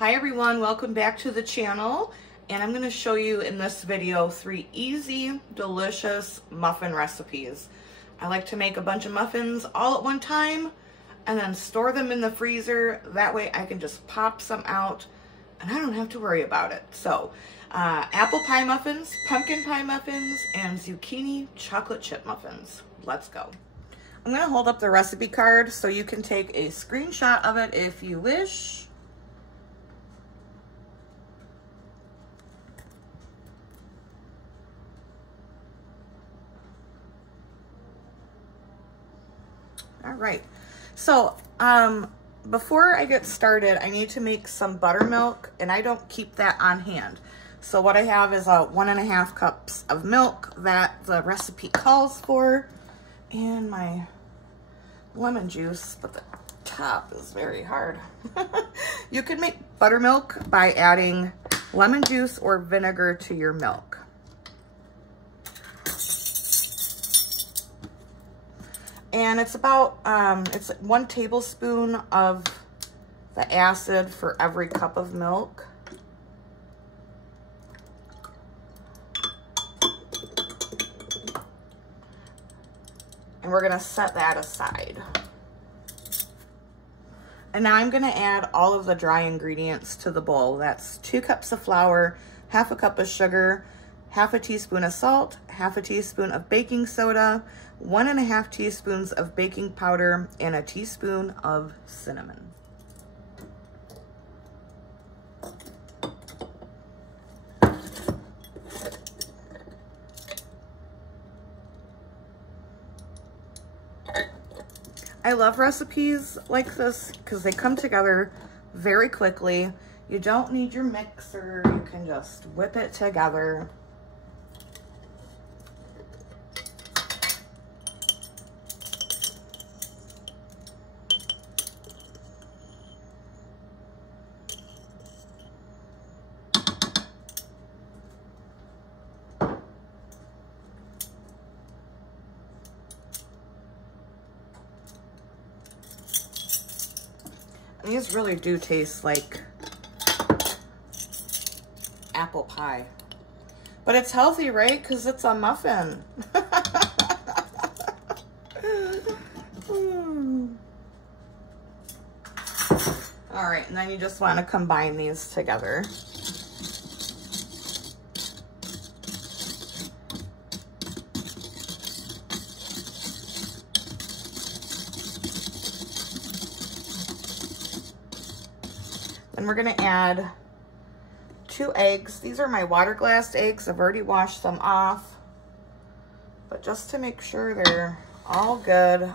Hi everyone, welcome back to the channel, and I'm going to show you in this video 3 easy, delicious muffin recipes. I like to make a bunch of muffins all at one time and then store them in the freezer. That way I can just pop some out and I don't have to worry about it. So apple pie muffins, pumpkin pie muffins, and zucchini chocolate chip muffins. Let's go. I'm going to hold up the recipe card so you can take a screenshot of it if you wish. All right, so before I get started, I need to make some buttermilk, and I don't keep that on hand. So what I have is 1.5 cups of milk that the recipe calls for, and my lemon juice, but the top is very hard. You can make buttermilk by adding lemon juice or vinegar to your milk. And it's about, it's 1 tablespoon of the acid for every cup of milk. And we're gonna set that aside. And now I'm gonna add all of the dry ingredients to the bowl. That's 2 cups of flour, 1/2 cup of sugar, 1/2 teaspoon of salt, 1/2 teaspoon of baking soda, 1.5 teaspoons of baking powder, and 1 teaspoon of cinnamon. I love recipes like this because they come together very quickly. You don't need your mixer, you can just whip it together. These really do taste like apple pie. But it's healthy, right? Because it's a muffin. All right, and then you just want to combine these together. And we're gonna add 2 eggs. These are my water glass eggs. I've already washed them off, but just to make sure they're all good,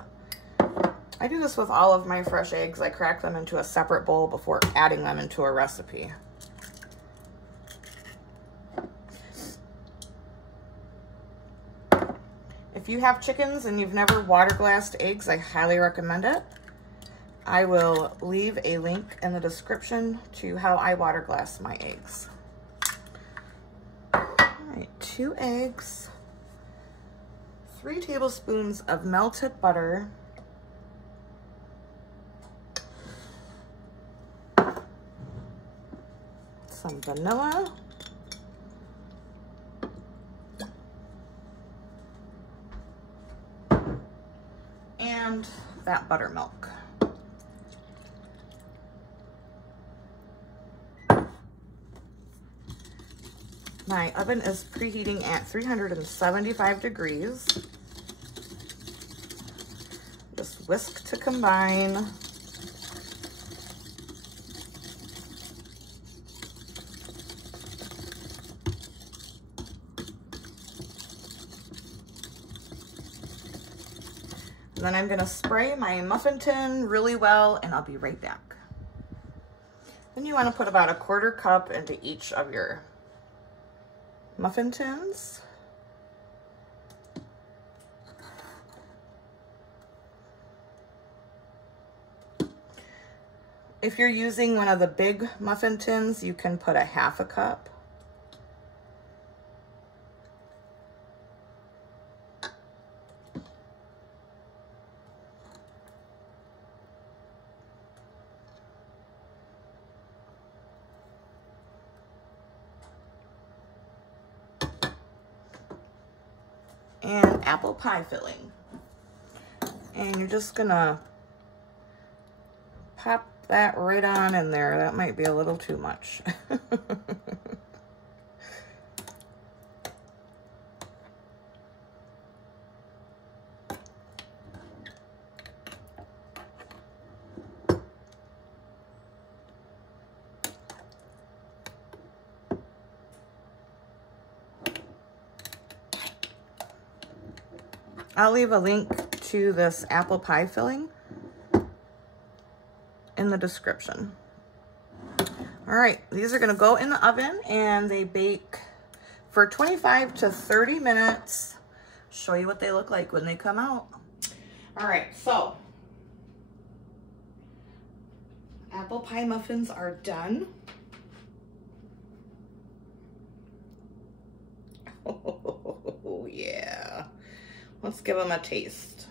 I do this with all of my fresh eggs. I crack them into a separate bowl before adding them into a recipe. If you have chickens and you've never water glassed eggs, I highly recommend it. I will leave a link in the description to how I water glass my eggs. All right, 2 eggs, 3 tablespoons of melted butter, some vanilla, and that buttermilk. My oven is preheating at 375 degrees. Just whisk to combine. And then I'm gonna spray my muffin tin really well, and I'll be right back. Then you wanna put about 1/4 cup into each of your muffin tins. If you're using one of the big muffin tins, you can put 1/2 cup. and apple pie filling. And you're just gonna pop that right on in there. That might be a little too much. I'll leave a link to this apple pie filling in the description. All right, these are gonna go in the oven and they bake for 25 to 30 minutes. Show you what they look like when they come out. All right, so apple pie muffins are done. Oh yeah. Let's give them a taste.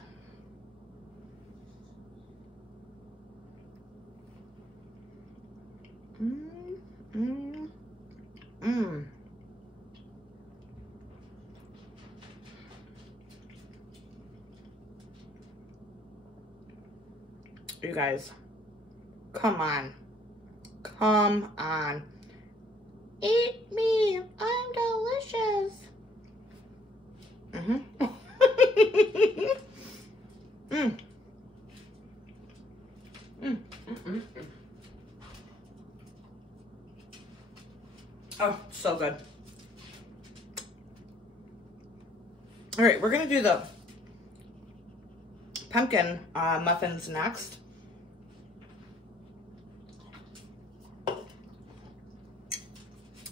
You guys, come on. Come on. Eat me. I'm delicious. Oh, so good. All right, we're gonna do the pumpkin muffins next.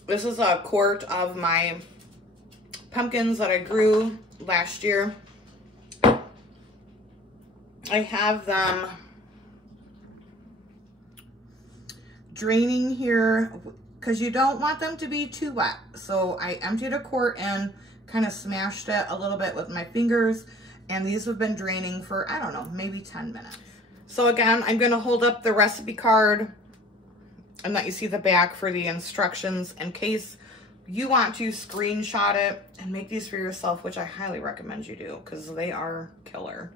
This is a quart of my pumpkins that I grew last year. I have them draining here because you don't want them to be too wet. So I emptied a quart in, kind of smashed it a little bit with my fingers, and these have been draining for, I don't know, maybe 10 minutes. So again, I'm gonna hold up the recipe card and let you see the back for the instructions in case you want to screenshot it and make these for yourself, which I highly recommend you do because they are killer.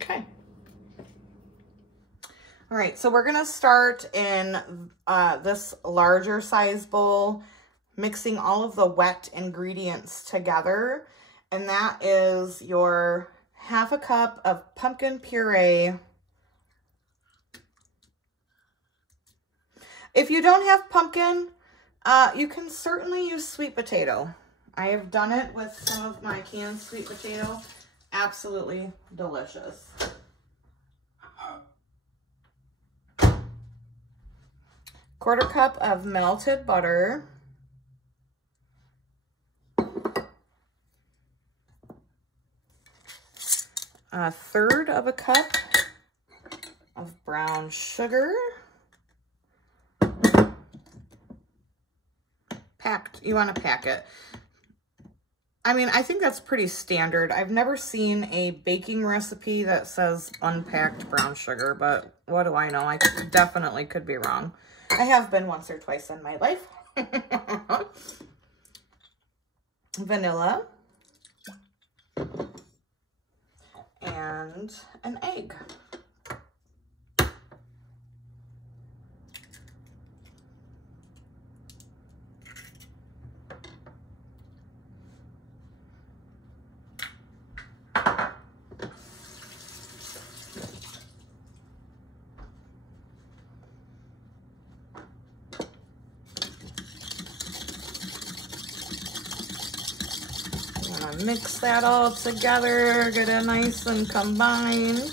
Okay. All right, so we're gonna start in this larger size bowl, mixing all of the wet ingredients together. And that is your half a cup of pumpkin puree. If you don't have pumpkin, you can certainly use sweet potato. I have done it with some of my canned sweet potato. Absolutely delicious. Quarter cup of melted butter. A third of a cup of brown sugar. Packed, you want to pack it. I mean, I think that's pretty standard. I've never seen a baking recipe that says unpacked brown sugar, but what do I know? I definitely could be wrong. I have been once or twice in my life. Vanilla. And an egg. Mix that all together, get it nice and combined.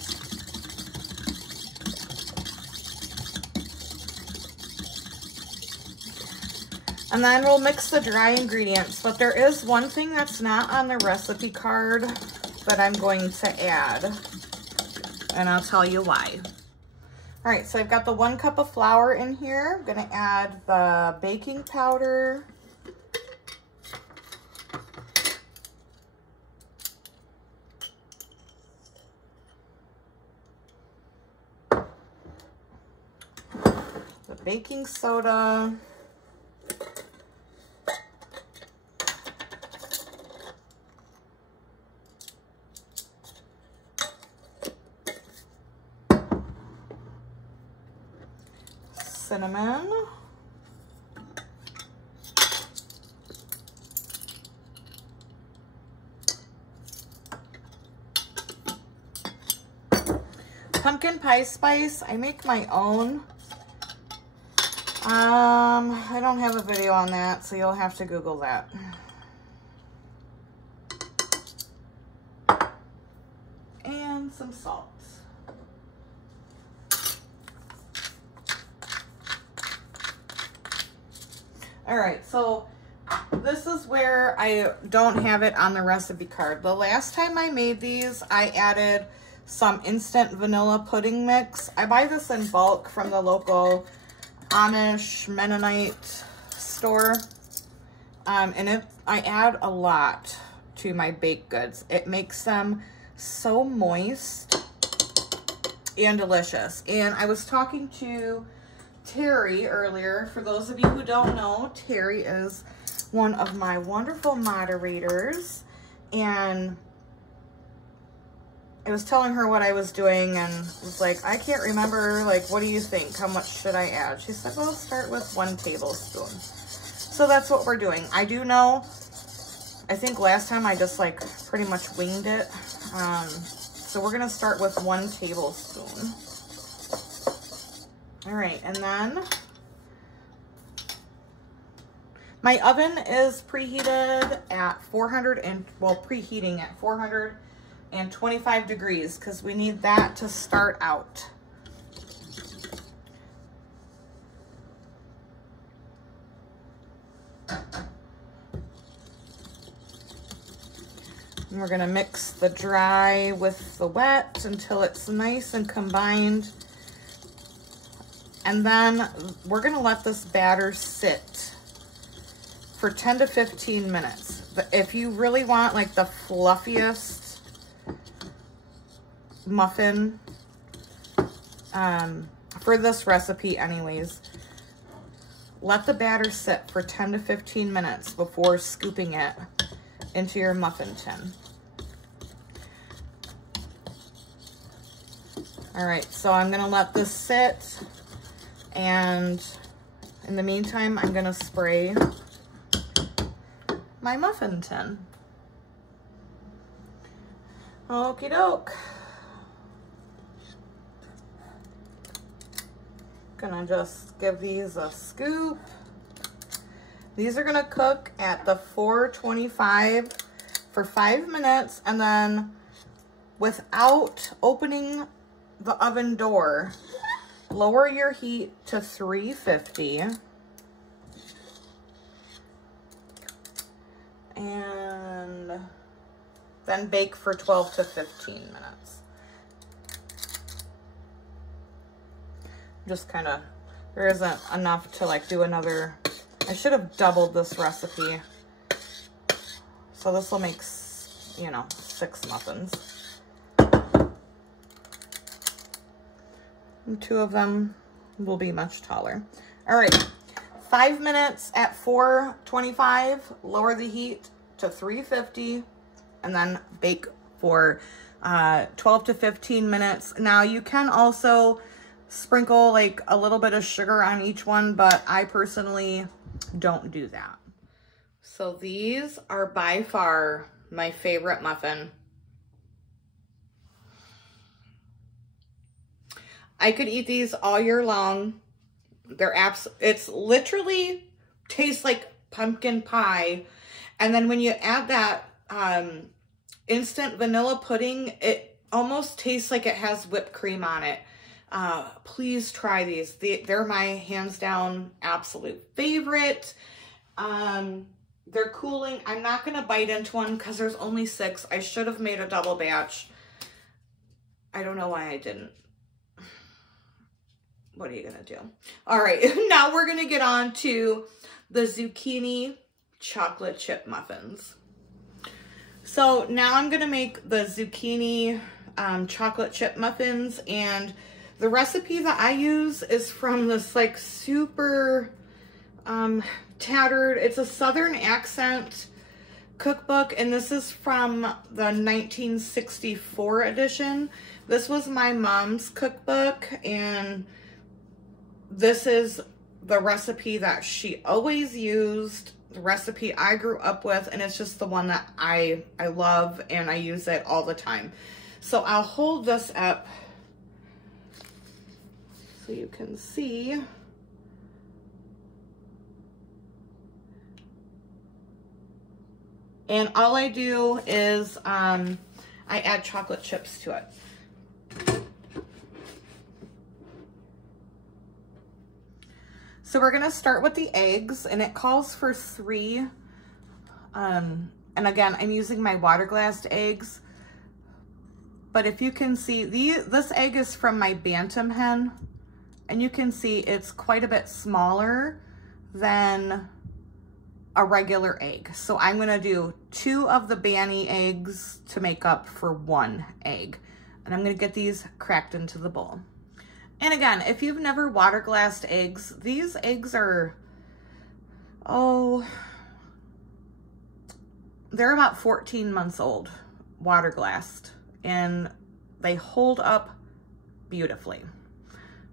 And then we'll mix the dry ingredients, but there is one thing that's not on the recipe card that I'm going to add, and I'll tell you why. All right, so I've got the 1 cup of flour in here. I'm gonna add the baking powder. baking soda. Cinnamon. Pumpkin pie spice. I make my own. I don't have a video on that, so you'll have to Google that. And some salt. All right, so this is where I don't have it on the recipe card. The last time I made these, I added some instant vanilla pudding mix. I buy this in bulk from the local Amish Mennonite store. And I add a lot to my baked goods. It makes them so moist and delicious. And I was talking to Terry earlier. For those of you who don't know, Terry is one of my wonderful moderators, and I was telling her what I was doing and was like, I can't remember, like, what do you think? How much should I add? She said, well, start with 1 tablespoon. So that's what we're doing. I do know, I think last time I just like pretty much winged it. So we're gonna start with 1 tablespoon. All right, and then my oven is preheated at preheating at 425 degrees because we need that to start out. And we're gonna mix the dry with the wet until it's nice and combined. And then we're gonna let this batter sit for 10 to 15 minutes. But if you really want like the fluffiest muffin, for this recipe anyways, let the batter sit for 10 to 15 minutes before scooping it into your muffin tin. All right, so I'm gonna let this sit, and in the meantime, I'm gonna spray my muffin tin. Okie doke. Gonna just give these a scoop. These are gonna cook at the 425 for 5 minutes, and then without opening the oven door, lower your heat to 350 and then bake for 12 to 15 minutes. Just kind of, there isn't enough to like do another, I should have doubled this recipe. So this will make, you know, 6 muffins. And 2 of them will be much taller. All right, 5 minutes at 425, lower the heat to 350, and then bake for 12 to 15 minutes. Now you can also sprinkle like a little bit of sugar on each one, but I personally don't do that. So these are by far my favorite muffin. I could eat these all year long. It's literally tastes like pumpkin pie. And then when you add that instant vanilla pudding, it almost tastes like it has whipped cream on it. Please try these. They're my hands down absolute favorite. They're cooling. I'm not going to bite into one because there's only 6. I should have made a double batch. I don't know why I didn't. What are you going to do? All right, now we're going to get on to the zucchini chocolate chip muffins. So now I'm going to make the zucchini chocolate chip muffins, and The recipe that I use is from this like super tattered, it's a Southern accent cookbook, and this is from the 1964 edition. This was my mom's cookbook, and this is the recipe that she always used, the recipe I grew up with, and it's just the one that I love, and I use it all the time. So I'll hold this up so you can see. And all I do is I add chocolate chips to it. So we're gonna start with the eggs, and it calls for 3. And again, I'm using my water glassed eggs. But if you can see, this egg is from my bantam hen, and you can see it's quite a bit smaller than a regular egg. So I'm gonna do 2 of the Banny eggs to make up for 1 egg. And I'm gonna get these cracked into the bowl. And again, if you've never water glassed eggs, these eggs are, they're about 14 months old, water glassed, and they hold up beautifully.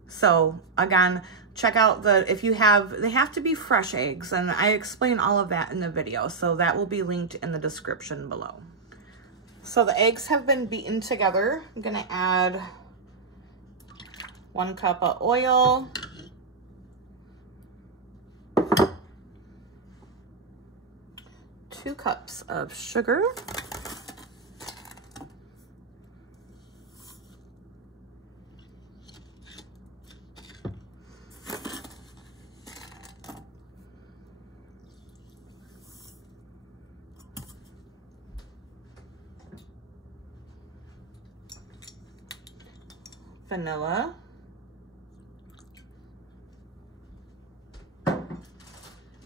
So again, check out they have to be fresh eggs, and I explain all of that in the video, so that will be linked in the description below. So the eggs have been beaten together. I'm gonna add 1 cup of oil, 2 cups of sugar, vanilla,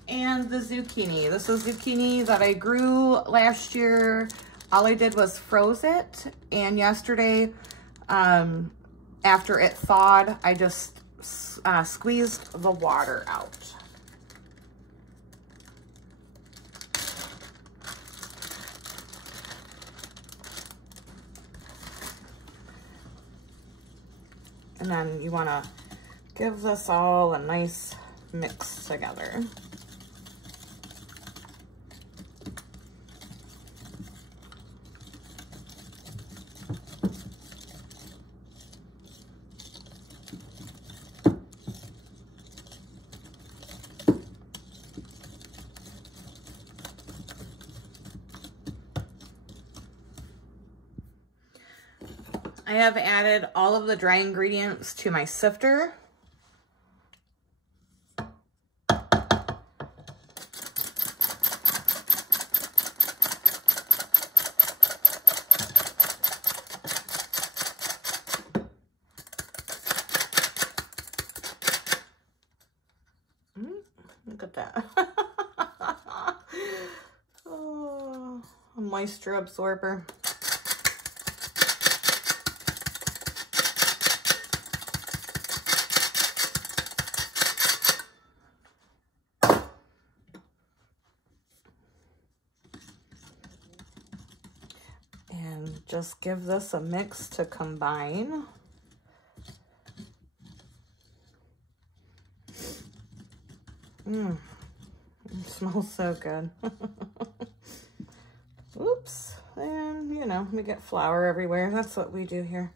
and the zucchini. This is zucchini that I grew last year. All I did was froze it, and yesterday, after it thawed, I just squeezed the water out. And then you want to give this all a nice mix together. I have added all of the dry ingredients to my sifter. Look at that. Oh, a moisture absorber. And just give this a mix to combine. It smells so good. Oops, and you know, we get flour everywhere. That's what we do here.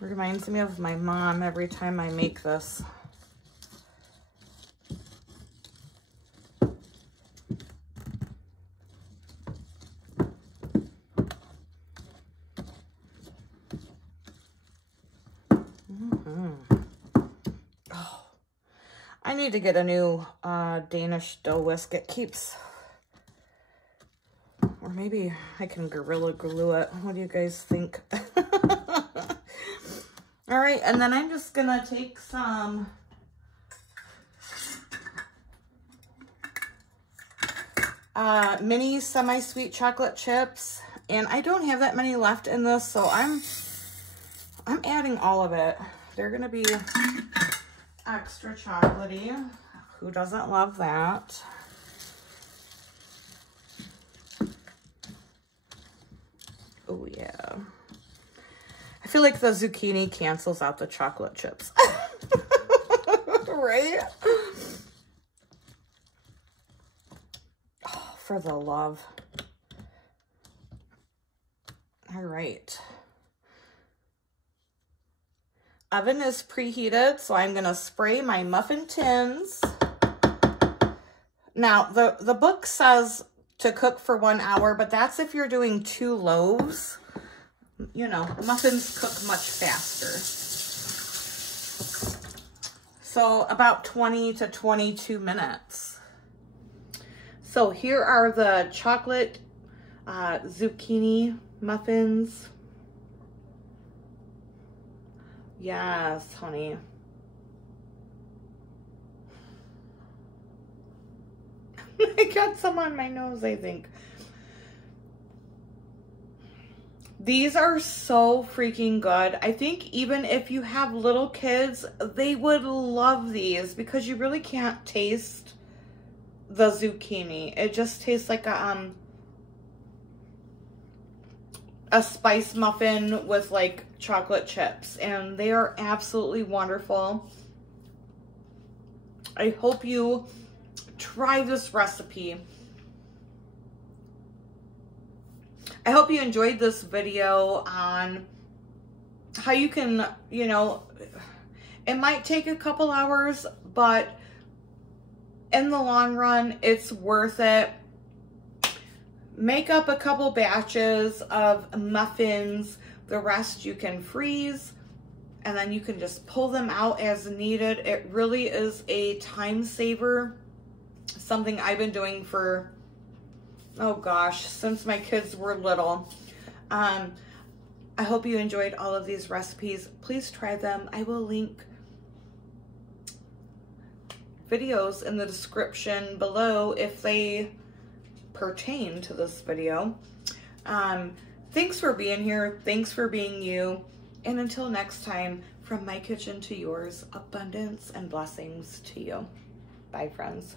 Reminds me of my mom every time I make this. I need to get a new Danish dough whisk. It keeps, or maybe I can Gorilla Glue it. What do you guys think? All right, and then I'm just gonna take some mini semi-sweet chocolate chips, And I don't have that many left in this, so I'm adding all of it. They're gonna be extra chocolatey. Who doesn't love that? Oh yeah. I feel like the zucchini cancels out the chocolate chips. Right? Oh, for the love. All right. Oven is preheated, so I'm gonna spray my muffin tins. Now, the book says to cook for 1 hour, but that's if you're doing 2 loaves. You know, muffins cook much faster. So about 20 to 22 minutes. So here are the chocolate zucchini muffins. Yes, honey. I got some on my nose, I think. These are so freaking good. I think even if you have little kids, they would love these because you really can't taste the zucchini. It just tastes like a spice muffin with like chocolate chips, and they are absolutely wonderful. I hope you try this recipe. I hope you enjoyed this video on how you can, you know, it might take a couple hours, but in the long run, it's worth it. Make up a couple batches of muffins. The rest you can freeze, and then you can just pull them out as needed. It really is a time saver. Something I've been doing for, oh gosh, since my kids were little. I hope you enjoyed all of these recipes. Please try them. I will link videos in the description below if they pertain to this video. Thanks for being here. Thanks for being you. And until next time, from my kitchen to yours, abundance and blessings to you. Bye, friends.